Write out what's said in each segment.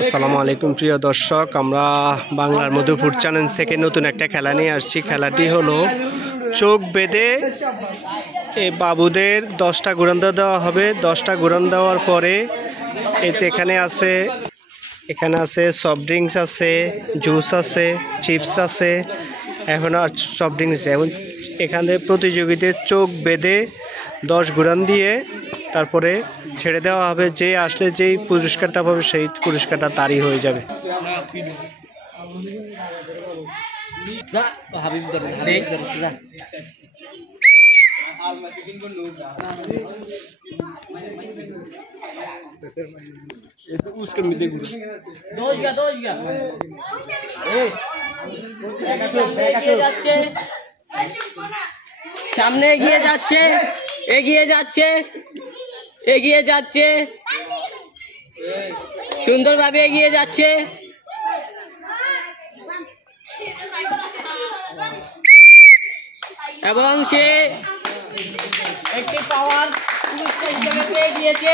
আসসালামু আলাইকুম প্রিয় দর্শক, আমরা বাংলার মধুপুর চ্যানেল থেকে নতুন একটা খেলা নিয়ে আসছি। খেলাটি হলো চোখ বেঁধে এই বাবুদের 10টা ঘুরান্দা দেওয়া হবে। 10টা ঘুরান দেওয়ার পরে এখানে আছে সফট ড্রিঙ্কস আছে, জুস আছে, চিপস আছে, এখন আর সফট ড্রিঙ্কস। এখন এখানে প্রতিযোগীদের চোখ বেঁধে 10 ঘুরান দিয়ে তারপরে ছেড়ে দেওয়া হবে। যে আসলে যেই পুরস্কারটা পাবে সেই পুরস্কারটা তারই হয়ে যাবে। সামনে এগিয়ে যাচ্ছে, এগিয়ে যাচ্ছে, এগিয়ে যাচ্ছে, সুন্দরভাবে এগিয়ে যাচ্ছে। এবং সে একটি পাওয়ার হিসেবে পেয়ে গিয়েছে,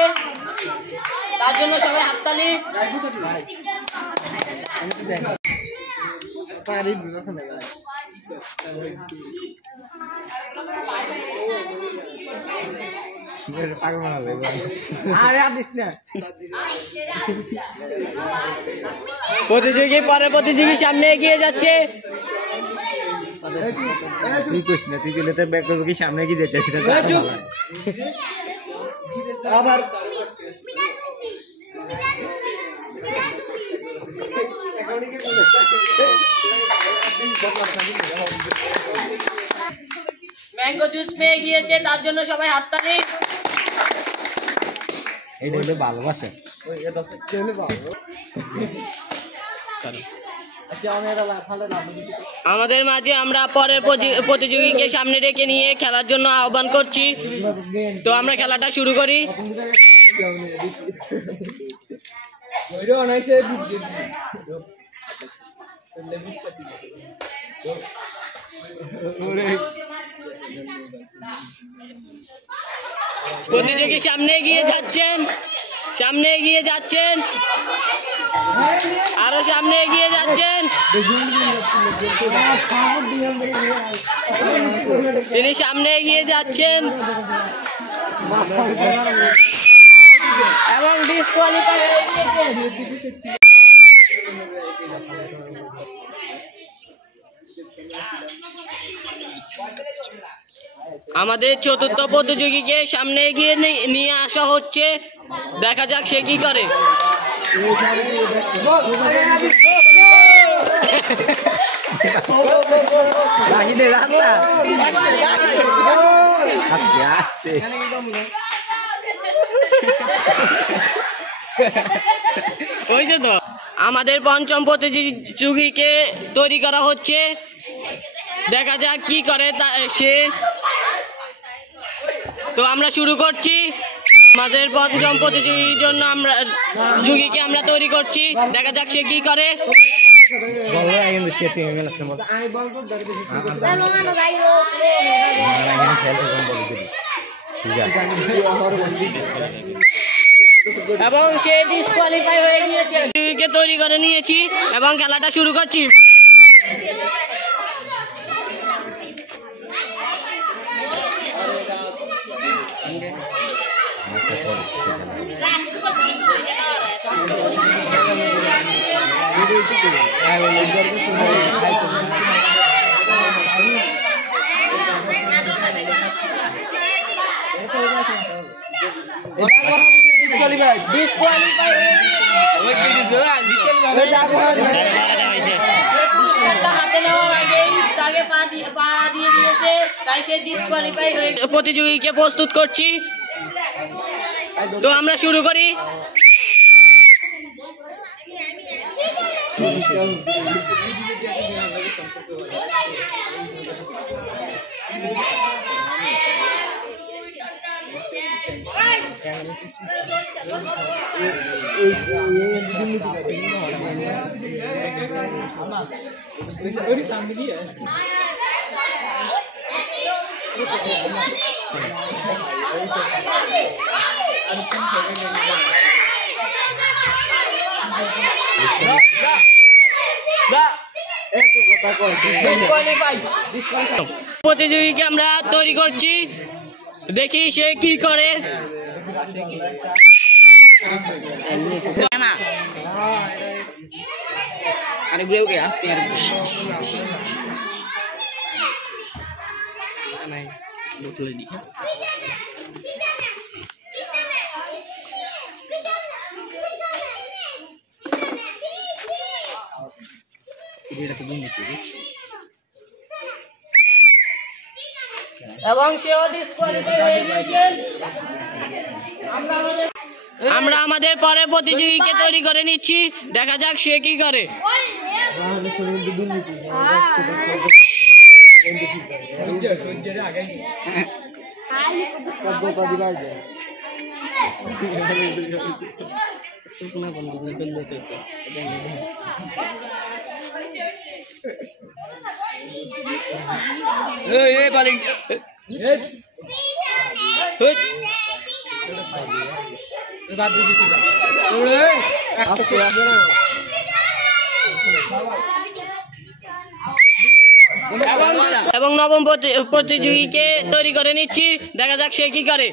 তার জন্য সবাই হাততালি। প্রতিযোগী পরে প্রতিযোগী সামনে এগিয়ে যাচ্ছে। তুই কইস না, তুই গেলে তোর ব্যাগ কি সামনে কি যেতে সেটা আবার ম্যাঙ্গো জুস পেয়ে গিয়েছে, তার জন্য সবাই হাততালি। এটা হলো ভালোবাসা। আমাদের মাঝে আমরা পরের প্রতিযোগীকে সামনে রেখে নিয়ে খেলার জন্য আহ্বান করছি। তো আমরা খেলাটা শুরু করি। প্রতিযোগী সামনে এগিয়ে যাচ্ছেন, সামনে এগিয়ে যাচ্ছেন, আরো সামনে এগিয়ে যাচ্ছেন। তিনি সামনে এগিয়ে যাচ্ছেন এবং ডিসকোয়ালিফাই হয়ে গিয়েছেন। আমাদের চতুর্থ প্রতিযোগীকে সামনে এগিয়ে নিয়ে আসা হচ্ছে। দেখা যাক সে কি করে। হয়েছে তো। আমাদের পঞ্চম প্রতিযোগীকে তৈরি করা হচ্ছে। দেখা যাক কি করে সে। তো আমরা শুরু করছি। আমাদের পঞ্চম প্রতিযোগীর জন্য যুগীকে আমরা তৈরি করছি। দেখা যাক সে কি করে। এবং সে ডিসকোয়ালিফাই হয়ে গিয়েছে। যুগীকে তৈরি করে নিয়েছি এবং খেলাটা শুরু করছি। হাতে নেওয়ার আগেই তাকে পা দিয়ে দিয়েছে, তাই সে ডিসকোয়ালিফাই হয়ে। প্রতিযোগীকে প্রস্তুত করছি। তো আমরা শুরু করি। প্রতিযোগীকে আমরা তৈরি করছি, দেখি সে কি করে। এবং সেও ডিসকোয়ালিফাই হয়ে গিয়েছে। আমরা আমাদের পরে প্রতিযোগীকে তৈরি করে নিচ্ছি, দেখা যাক সে কি করে। এবং নবম প্রতিযোগীকে তৈরি করে নিচ্ছি, দেখা যাক সে কি করে।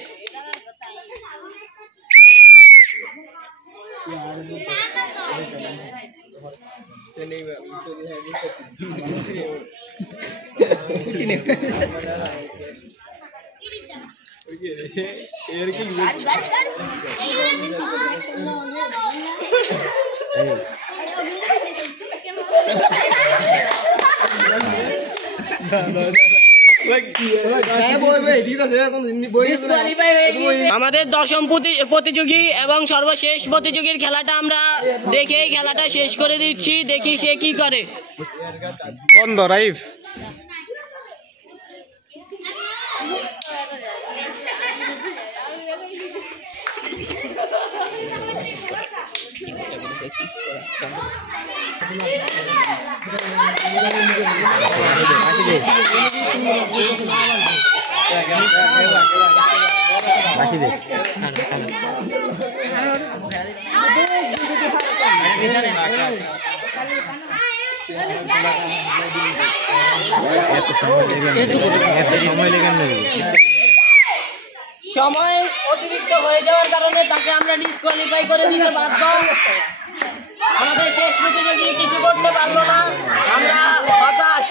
আমাদের দশম প্রতিযোগী এবং সর্বশেষ প্রতিযোগীর খেলাটা আমরা দেখে খেলাটা শেষ করে দিচ্ছি, দেখি সে কি করে। বন্ধ রাইভ। সময় অতিরিক্ত হয়ে যাওয়ার কারণে তাকে আমরা ডিসকোয়ালিফাই করে দিতে বাধ্য। আমাদের শেষ প্রতিযোগী কিছু করতে পারলো না, আমরা হতাশ।